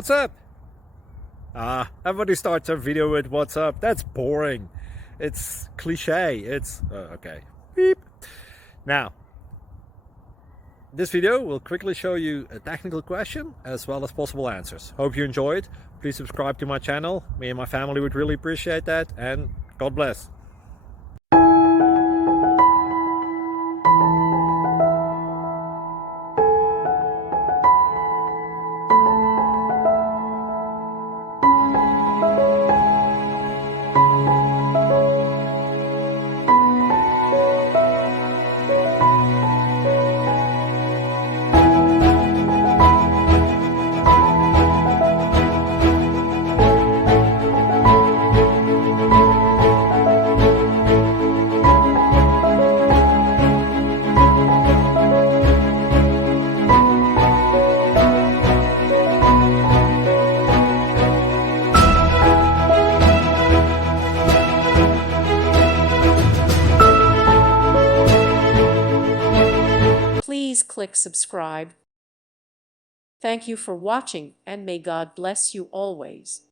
What's up? Everybody starts a video with what's up. That's boring. It's cliche. It's okay. Beep. Now, this video will quickly show you a technical question as well as possible answers. Hope you enjoyed. Please subscribe to my channel. Me and my family would really appreciate that, and God bless. Please click subscribe. Thank you for watching, and may God bless you always.